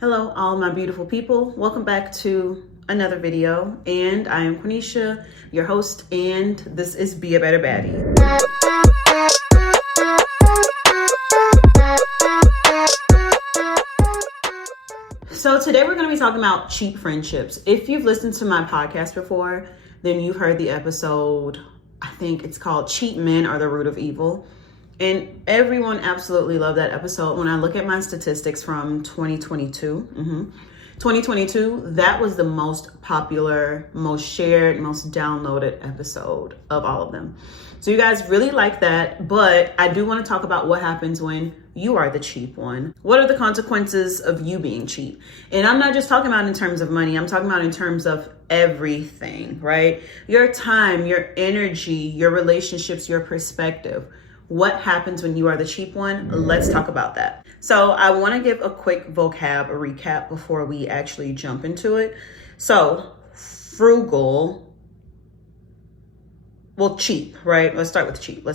Hello, all my beautiful people. Welcome back to another video. And I am Quenisha, your host, and this is Be a Better Baddie. So today we're going to be talking about cheap friendships. If you've listened to my podcast before, then you've heard the episode, I think it's called Cheap Men Are the Root of Evil. And everyone absolutely loved that episode. When I look at my statistics from 2022, that was the most popular, most shared, most downloaded episode of all of them. So you guys really like that, but I do want to talk about what happens when you are the cheap one. What are the consequences of you being cheap? And I'm not just talking about in terms of money. I'm talking about in terms of everything, right? Your time, your energy, your relationships, your perspective. What happens when you are the cheap one? Let's talk about that. So I want to give a quick vocab, a recap before we actually jump into it. So frugal, well, cheap, right? Let's start with cheap.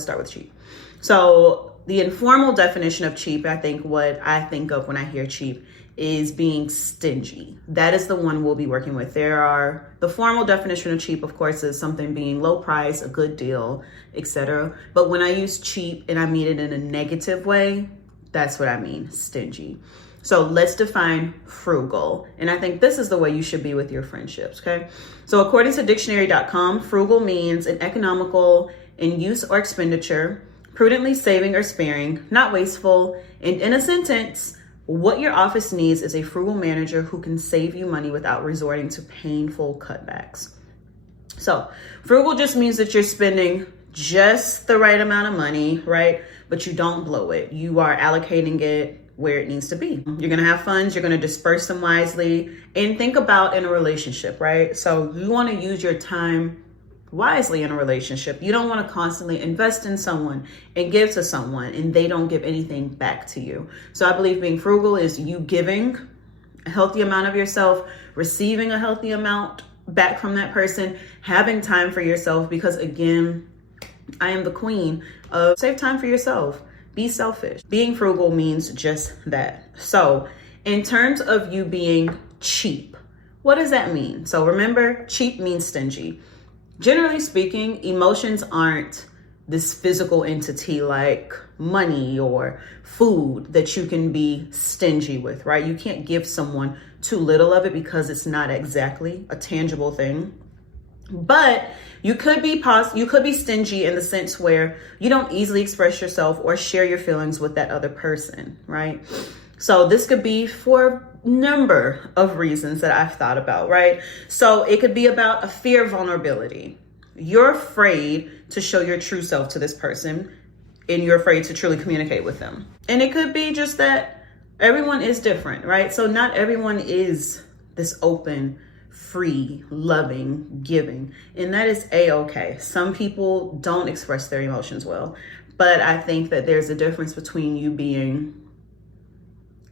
So the informal definition of cheap, I think what I think of when I hear cheap is being stingy. That is the one we'll be working with. The formal definition of cheap, of course, is something being low price, a good deal, etc. But when I use cheap and I mean it in a negative way, that's what I mean, stingy. So let's define frugal. And I think this is the way you should be with your friendships, okay? So according to dictionary.com, frugal means an economical in use or expenditure, prudently saving or sparing, not wasteful, and in a sentence, what your office needs is a frugal manager who can save you money without resorting to painful cutbacks. So frugal just means that you're spending just the right amount of money, right? But you don't blow it. You are allocating it where it needs to be. You're going to have funds. You're going to disperse them wisely, and think about in a relationship, right? So you want to use your time wisely in a relationship. You don't want to constantly invest in someone and give to someone and they don't give anything back to you. So I believe being frugal is you giving a healthy amount of yourself, receiving a healthy amount back from that person, having time for yourself, because again, I am the queen of save time for yourself. Be selfish. Being frugal means just that. So in terms of you being cheap, what does that mean? So remember, cheap means stingy. Generally speaking, emotions aren't this physical entity like money or food that you can be stingy with, right? You can't give someone too little of it because it's not exactly a tangible thing. But you could be stingy in the sense where you don't easily express yourself or share your feelings with that other person, right? So this could be for a number of reasons that I've thought about, right? So it could be about a fear of vulnerability. You're afraid to show your true self to this person and you're afraid to truly communicate with them. And it could be just that everyone is different, right? So not everyone is this open, free, loving, giving, and that is a-okay. Some people don't express their emotions well, but I think that there's a difference between you being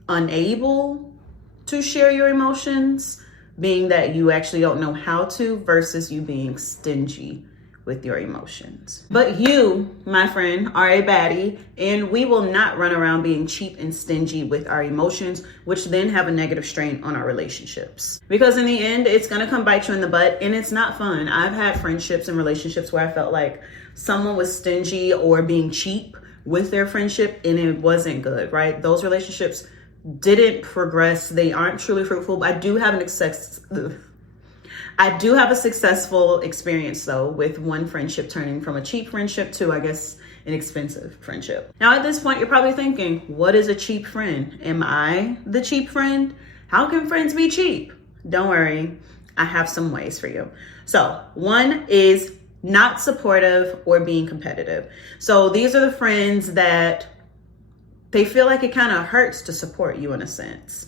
unable to share your emotions, being that you actually don't know how to, versus you being stingy with your emotions. But you, my friend, are a baddie, and we will not run around being cheap and stingy with our emotions, which then have a negative strain on our relationships. Because in the end, it's gonna come bite you in the butt, and it's not fun. I've had friendships and relationships where I felt like someone was stingy or being cheap with their friendship, and it wasn't good, right? Those relationships didn't progress. They aren't truly fruitful. I do have a successful experience though with one friendship turning from a cheap friendship to, I guess, an expensive friendship. Now at this point, you're probably thinking, what is a cheap friend? Am I the cheap friend? How can friends be cheap? Don't worry, I have some ways for you. So one is not supportive or being competitive. So these are the friends that they feel like it kind of hurts to support you in a sense.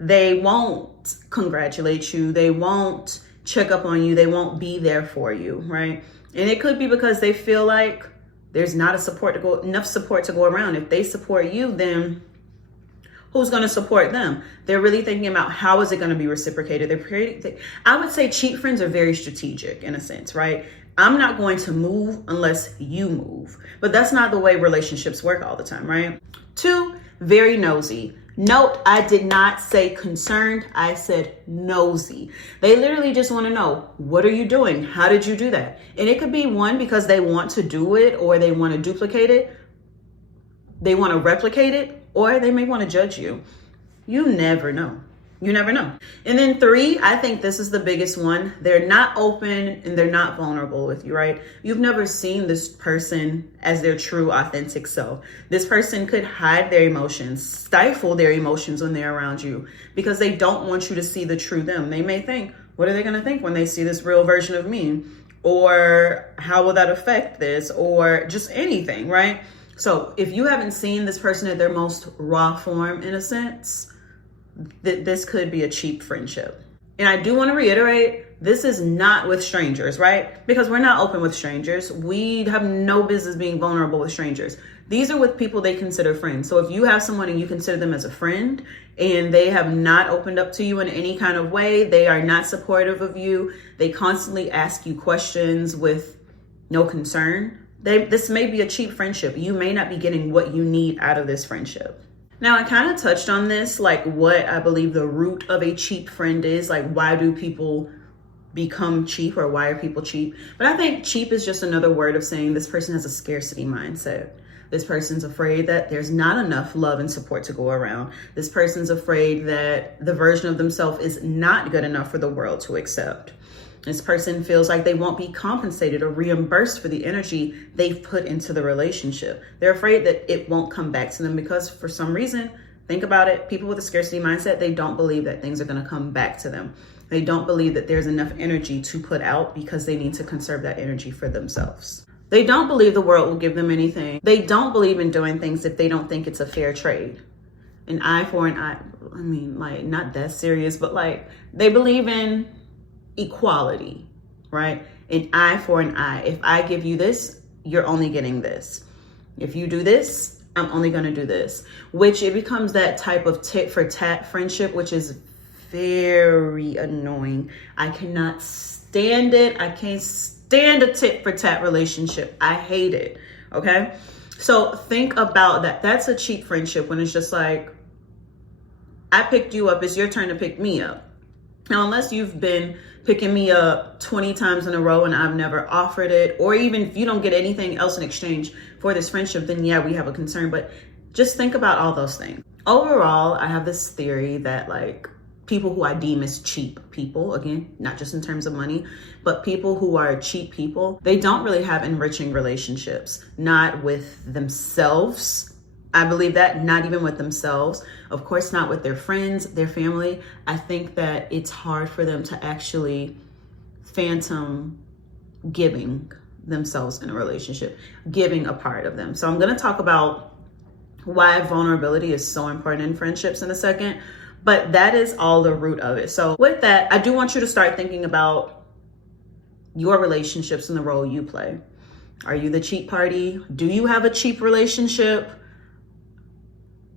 They won't congratulate you. They won't check up on you. They won't be there for you, right? And it could be because they feel like there's not enough support to go around. If they support you, then who's going to support them? They're really thinking about how is it going to be reciprocated. I would say cheap friends are very strategic in a sense, right? I'm not going to move unless you move. But that's not the way relationships work all the time, right? 2, very nosy. Note, I did not say concerned. I said nosy. They literally just want to know, what are you doing? How did you do that? And it could be one, because they want to do it, or they want to duplicate it. They want to replicate it, or they may want to judge you. You never know. You never know. And then 3, I think this is the biggest one. They're not open and they're not vulnerable with you, right? You've never seen this person as their true, authentic self. This person could hide their emotions, stifle their emotions when they're around you, because they don't want you to see the true them. They may think, what are they going to think when they see this real version of me? Or how will that affect this? Or just anything, right? So if you haven't seen this person at their most raw form, in a sense, this could be a cheap friendship. And I do want to reiterate, this is not with strangers, right? Because we're not open with strangers. We have no business being vulnerable with strangers. These are with people they consider friends. So if you have someone and you consider them as a friend and they have not opened up to you in any kind of way, they are not supportive of you, they constantly ask you questions with no concern, this may be a cheap friendship. You may not be getting what you need out of this friendship. Now, I kind of touched on this, like what I believe the root of a cheap friend is. Like, why do people become cheap, or why are people cheap? But I think cheap is just another word of saying this person has a scarcity mindset. This person's afraid that there's not enough love and support to go around. This person's afraid that the version of themselves is not good enough for the world to accept. This person feels like they won't be compensated or reimbursed for the energy they've put into the relationship. They're afraid that it won't come back to them because for some reason, think about it, people with a scarcity mindset, they don't believe that things are going to come back to them. They don't believe that there's enough energy to put out because they need to conserve that energy for themselves. They don't believe the world will give them anything. They don't believe in doing things if they don't think it's a fair trade. An eye for an eye. I mean, like, not that serious, but like, they believe in equality, right? An eye for an eye. If I give you this, you're only getting this. If you do this, I'm only going to do this, which it becomes that type of tit for tat friendship, which is very annoying. I cannot stand it. I can't stand a tit for tat relationship. I hate it. Okay. So think about that. That's a cheap friendship when it's just like, I picked you up. It's your turn to pick me up. Now, unless you've been picking me up 20 times in a row and I've never offered it, or even if you don't get anything else in exchange for this friendship, then yeah, we have a concern. But just think about all those things. Overall, I have this theory that like people who I deem as cheap people, again, not just in terms of money, but people who are cheap people, they don't really have enriching relationships, not with themselves. I believe that, not even with themselves. Of course, not with their friends, their family. I think that it's hard for them to actually phantom giving themselves in a relationship, giving a part of them. So I'm going to talk about why vulnerability is so important in friendships in a second, but that is all the root of it. So with that, I do want you to start thinking about your relationships and the role you play. Are you the cheap party? Do you have a cheap relationship?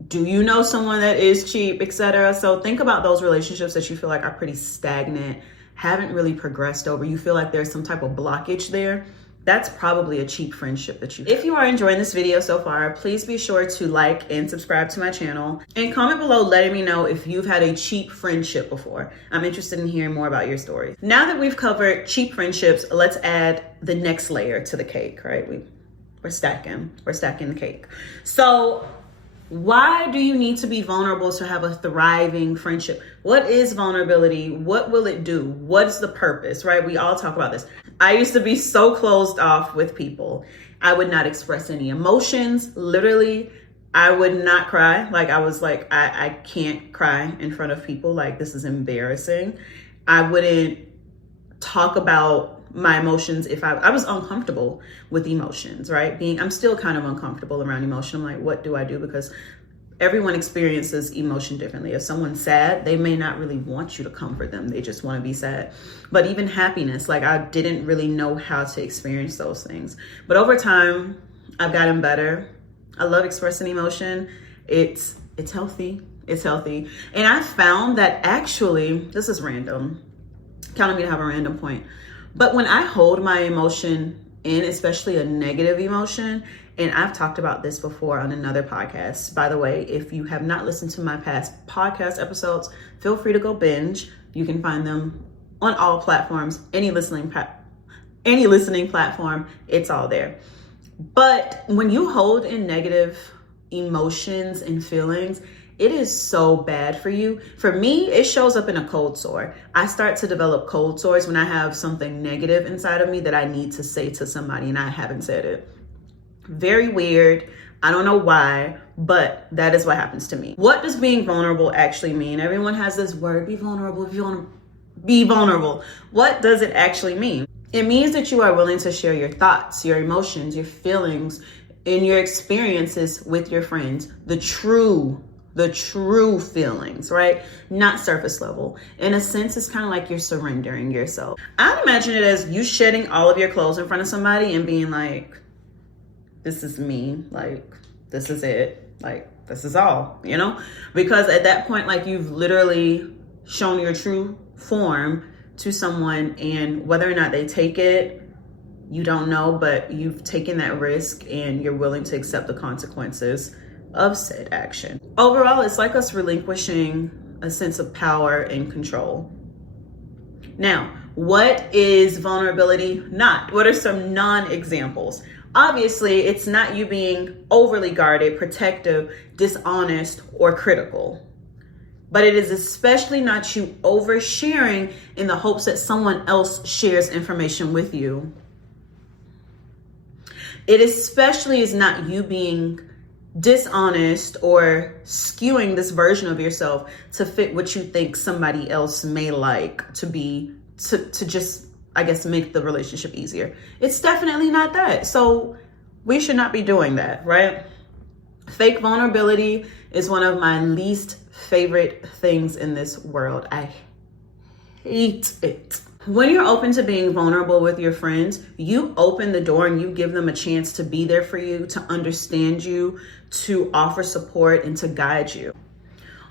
Do you know someone that is cheap, etc.? So think about those relationships that you feel like are pretty stagnant, haven't really progressed over. You feel like there's some type of blockage there. That's probably a cheap friendship that you have. If you are enjoying this video so far, please be sure to like and subscribe to my channel and comment below letting me know if you've had a cheap friendship before. I'm interested in hearing more about your story. Now that we've covered cheap friendships, let's add the next layer to the cake, right? We're stacking the cake. So why do you need to be vulnerable to have a thriving friendship? What is vulnerability? What will it do? What's the purpose, right? We all talk about this. I used to be so closed off with people. I would not express any emotions. Literally, I would not cry. Like I was like, I can't cry in front of people. Like this is embarrassing. I wouldn't talk about my emotions if I was uncomfortable with emotions, right? I'm still kind of uncomfortable around emotion. I'm like, what do I do? Because everyone experiences emotion differently. If someone's sad, they may not really want you to comfort them. They just want to be sad. But even happiness, like I didn't really know how to experience those things. But over time, I've gotten better. I love expressing emotion. It's healthy. It's healthy. And I found that actually, this is random. Counting me to have a random point. But when I hold my emotion in, especially a negative emotion, and I've talked about this before on another podcast. By the way, if you have not listened to my past podcast episodes, feel free to go binge. You can find them on all platforms, any listening platform, it's all there. But when you hold in negative emotions and feelings, it is so bad for you. For me, it shows up in a cold sore. I start to develop cold sores when I have something negative inside of me that I need to say to somebody and I haven't said it. Very weird. I don't know why, but that is what happens to me. What does being vulnerable actually mean? Everyone has this word, be vulnerable. If you want to be vulnerable, what does it actually mean? It means that you are willing to share your thoughts, your emotions, your feelings, and your experiences with your friends. The true feelings, right? Not surface level. In a sense, it's kind of like you're surrendering yourself. I imagine it as you shedding all of your clothes in front of somebody and being like, this is me, like, this is it, like, this is all, you know? Because at that point, like, you've literally shown your true form to someone, and whether or not they take it, you don't know, but you've taken that risk and you're willing to accept the consequences of said action. Overall, it's like us relinquishing a sense of power and control. Now, what is vulnerability not? What are some non-examples? Obviously, it's not you being overly guarded, protective, dishonest, or critical. But it is especially not you oversharing in the hopes that someone else shares information with you. It especially is not you being dishonest or skewing this version of yourself to fit what you think somebody else may like to just, I guess, make the relationship easier. It's definitely not that. So we should not be doing that, right? Fake vulnerability is one of my least favorite things in this world. I hate it. When you're open to being vulnerable with your friends, you open the door and you give them a chance to be there for you, to understand you, to offer support, and to guide you.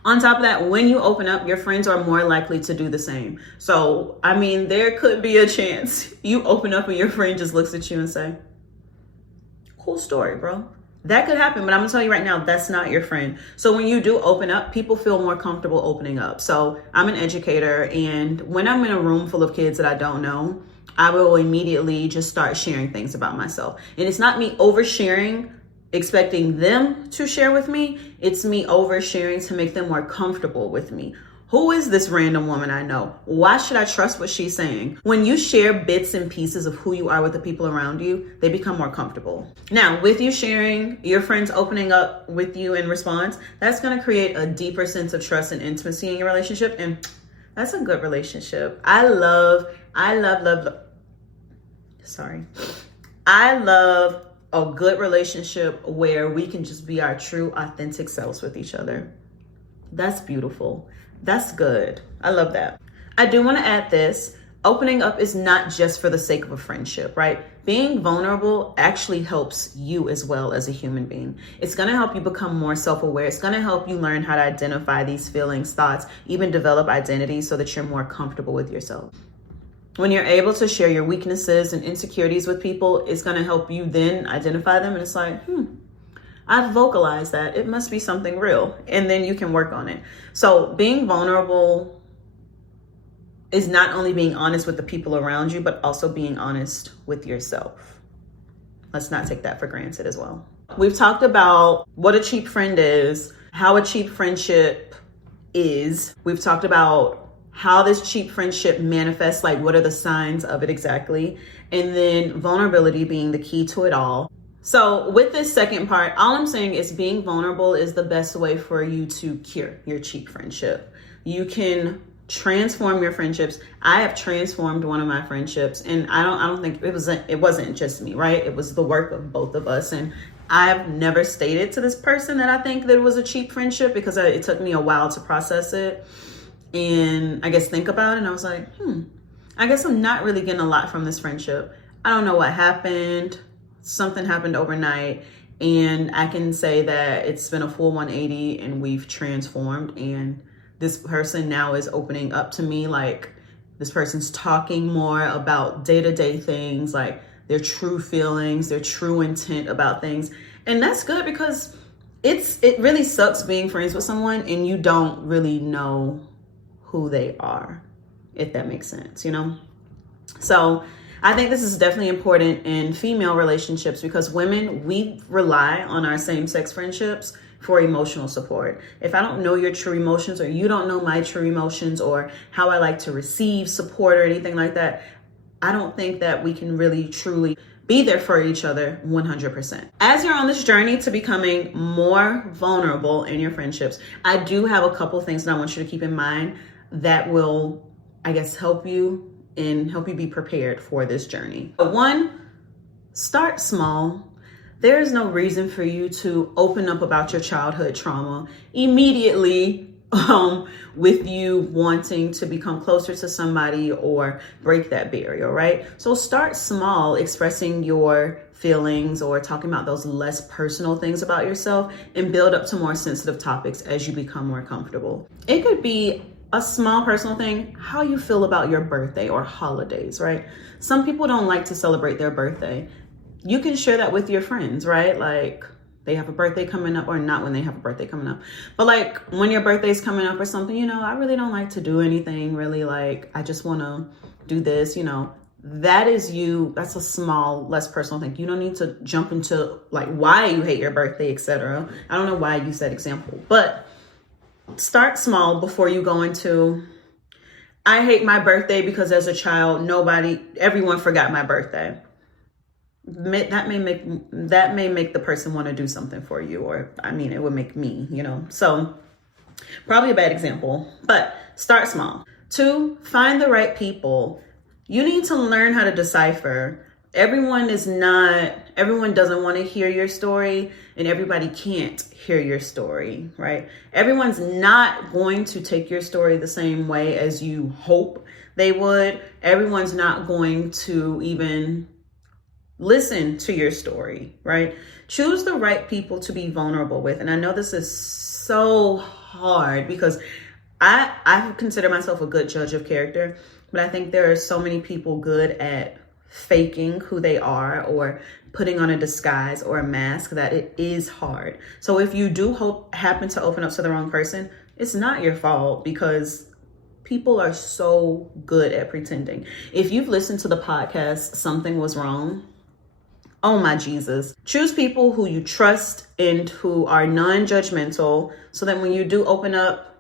On top of that, when you open up, your friends are more likely to do the same. So, I mean, there could be a chance you open up and your friend just looks at you and say, cool story, bro. That could happen, but I'm gonna tell you right now, that's not your friend. So when you do open up, people feel more comfortable opening up. So I'm an educator, and when I'm in a room full of kids that I don't know, I will immediately just start sharing things about myself. And it's not me oversharing, expecting them to share with me. It's me oversharing to make them more comfortable with me. Who is this random woman I know? Why should I trust what she's saying? When you share bits and pieces of who you are with the people around you, they become more comfortable. Now, with you sharing, your friends opening up with you in response, that's going to create a deeper sense of trust and intimacy in your relationship. And that's a good relationship. I love a good relationship where we can just be our true, authentic selves with each other. That's beautiful. That's good. I love that. I do want to add this. Opening up is not just for the sake of a friendship, right? Being vulnerable actually helps you as well as a human being. It's going to help you become more self-aware. It's going to help you learn how to identify these feelings, thoughts, even develop identity so that you're more comfortable with yourself. When you're able to share your weaknesses and insecurities with people, it's going to help you then identify them. And it's like, I've vocalized that. It must be something real. And then you can work on it. So being vulnerable is not only being honest with the people around you, but also being honest with yourself. Let's not take that for granted as well. We've talked about what a cheap friend is, how a cheap friendship is. We've talked about how this cheap friendship manifests, like what are the signs of it exactly. And then vulnerability being the key to it all. So with this second part, all I'm saying is being vulnerable is the best way for you to cure your cheap friendship. You can transform your friendships. I have transformed one of my friendships, and I don't think it wasn't just me, right? It was the work of both of us. And I've never stated to this person that I think that it was a cheap friendship because it took me a while to process it and I guess think about it. And I was like, I guess I'm not really getting a lot from this friendship. I don't know what happened. Something happened overnight, and I can say that it's been a full 180 and we've transformed, and this person now is opening up to me. Like, this person's talking more about day-to-day things. Like, their true feelings, their true intent about things. And that's good because it really sucks being friends with someone and you don't really know who they are, if that makes sense, you know? So I think this is definitely important in female relationships because women, we rely on our same-sex friendships for emotional support. If I don't know your true emotions or you don't know my true emotions or how I like to receive support or anything like that, I don't think that we can really truly be there for each other 100%. As you're on this journey to becoming more vulnerable in your friendships, I do have a couple things that I want you to keep in mind that will, I guess, help you and help you be prepared for this journey. One, start small. There is no reason for you to open up about your childhood trauma immediately with you wanting to become closer to somebody or break that barrier, right? So start small, expressing your feelings or talking about those less personal things about yourself and build up to more sensitive topics as you become more comfortable. It could be a small personal thing, how you feel about your birthday or holidays, right? Some people don't like to celebrate their birthday. You can share that with your friends, right? Like they have a birthday coming up, or not when they have a birthday coming up, but like when your birthday's coming up or something, you know, I really don't like to do anything really, like I just want to do this, you know. That is you. That's a small, less personal thing. You don't need to jump into like why you hate your birthday, etc. I don't know why I use that example, but start small before you go into, I hate my birthday because as a child, everyone forgot my birthday. That may make the person want to do something for you, or I mean, it would make me, you know. So probably a bad example, but start small. Two, find the right people. You need to learn how to decipher. Everyone doesn't want to hear your story, and everybody can't hear your story, right? Everyone's not going to take your story the same way as you hope they would. Everyone's not going to even listen to your story, right? Choose the right people to be vulnerable with. And I know this is so hard because I consider myself a good judge of character, but I think there are so many people good at faking who they are or putting on a disguise or a mask that it is hard. So if you do happen to open up to the wrong person, it's not your fault because people are so good at pretending. If you've listened to the podcast, Something Was Wrong, oh my Jesus. Choose people who you trust and who are non-judgmental so that when you do open up,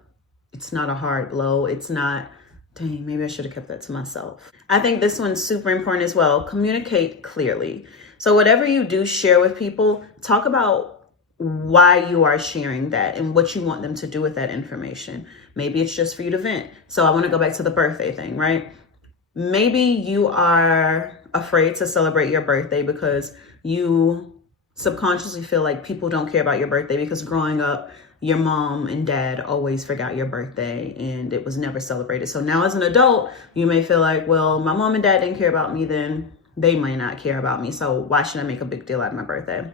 it's not a hard blow. It's not, dang, maybe I should have kept that to myself. I think this one's super important as well. Communicate clearly. So whatever you do share with people, talk about why you are sharing that and what you want them to do with that information. Maybe it's just for you to vent. So I want to go back to the birthday thing, right? Maybe you are afraid to celebrate your birthday because you subconsciously feel like people don't care about your birthday because growing up, your mom and dad always forgot your birthday and it was never celebrated. So now as an adult, you may feel like, well, my mom and dad didn't care about me, then they might not care about me. So why should I make a big deal out of my birthday?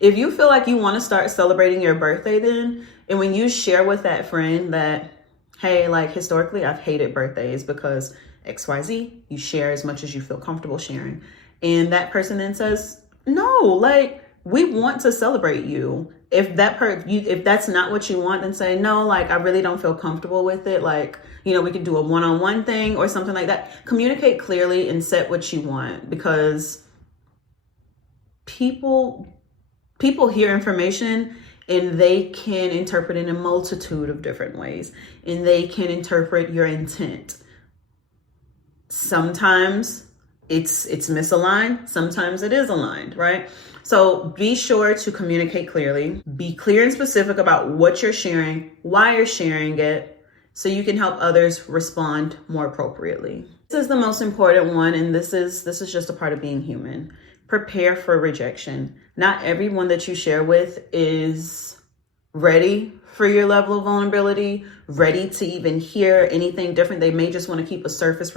If you feel like you want to start celebrating your birthday then, and when you share with that friend that, hey, like historically, I've hated birthdays because XYZ, you share as much as you feel comfortable sharing. And that person then says, no, like we want to celebrate you. If that's not what you want, then say, no, like I really don't feel comfortable with it. Like, you know, we can do a one-on-one thing or something like that. Communicate clearly and set what you want because people hear information and they can interpret it in a multitude of different ways and they can interpret your intent. Sometimes it's misaligned. Sometimes it is aligned, right? So be sure to communicate clearly. Be clear and specific about what you're sharing, why you're sharing it, so you can help others respond more appropriately. This is the most important one, and this is just a part of being human. Prepare for rejection. Not everyone that you share with is ready for your level of vulnerability, ready to even hear anything different. They may just want to keep a surface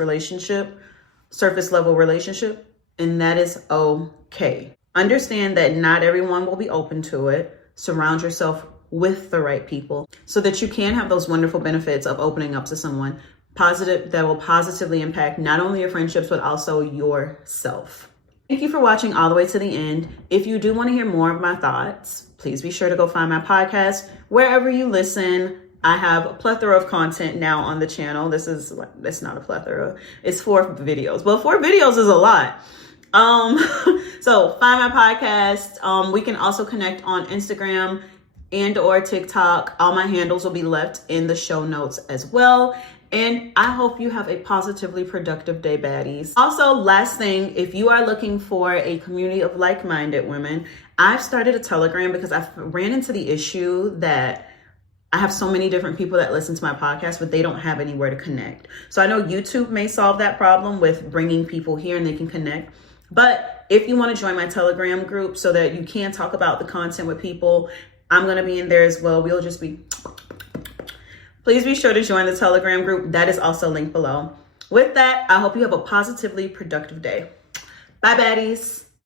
level relationship, and that is okay. Understand that not everyone will be open to it. Surround yourself with the right people so that you can have those wonderful benefits of opening up to someone positive that will positively impact not only your friendships, but also yourself. Thank you for watching all the way to the end. If you do want to hear more of my thoughts, please be sure to go find my podcast wherever you listen. I have a plethora of content now on the channel. It's not a plethora. It's 4 videos. Well, 4 videos is a lot. So find my podcast. We can also connect on Instagram and or TikTok. All my handles will be left in the show notes as well. And I hope you have a positively productive day, baddies. Also, last thing, if you are looking for a community of like-minded women, I've started a Telegram because I've ran into the issue that I have so many different people that listen to my podcast, but they don't have anywhere to connect. So I know YouTube may solve that problem with bringing people here and they can connect. But if you want to join my Telegram group so that you can talk about the content with people, I'm going to be in there as well. We'll just be... Please be sure to join the Telegram group. That is also linked below. With that, I hope you have a positively productive day. Bye, baddies.